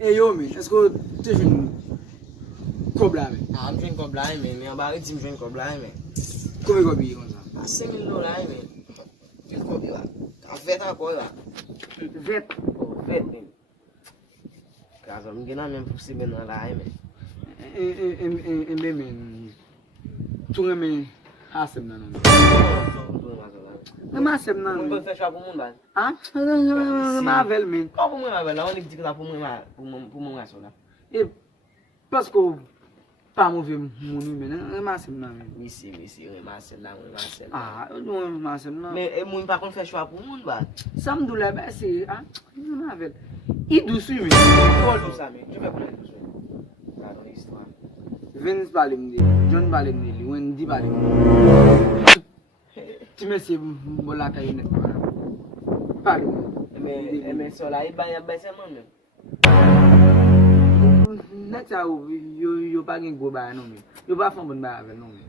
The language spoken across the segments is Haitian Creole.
E yo men, esko te fin kob la men? Ah, I'm drink cob line, man. I'm about to drink cob line, man. Kome kob yi kon sa? $5,000, man. Drink cob là. En fait, encore là. Vet. Oh, fait, man. Because I'm gonna même pousser maintenant là, man. Embe men, tou reme asem nan men. Reme asem nan Moun men. kon fè chwa pou moun ban. Ha? Reme avel men. Kwa pou moun avel la, on di ki la pou moun raso la. E, pasko pa mouve mouni men, reme asem nan men. Misi, reme asel la. Ah, reme asem nan. Men, moun pa kon fè chwa pou moun ban. Samdou la ben se, ha? Reme avel. I dousu men. Kol dou sa men, je fè konen dou sa. Gado l'histoire. Vince balem de, John balem de li, Wendy balem de. Ti mesye mbola kayo net pa. Balem. Eme so la, i bay seman men. Net sa ou, yo pa gen go bay nan men. Yo pa fon bon bay avel nan men.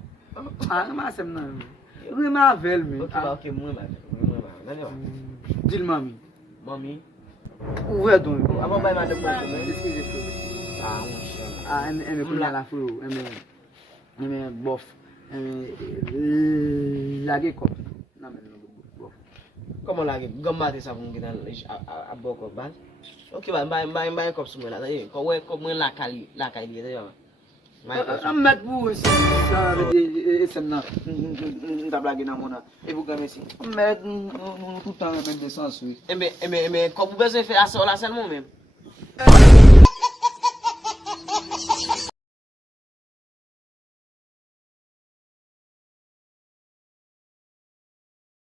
Ah, reme asem nan men. Reme avel men. Ok, mwen avel. Dil mami. Mami? Ouwe don. Avan bay madem mwen men. Eskize chou. Ah, mwen chen. Ah, eme konya la furo, eme bof, lage kop. Nan men bof. Koman lage, gambate sa pou mwen gitan a bokop ban? Ok ba, mbay kop sou mwen la. Kwa we kop mwen lakay liye de yo. An met pou sa esem nan, ntablage nan mona. E pou gane si. An met toutan men de sans oui. Eme kop ou bezwen fè asol la selmon men?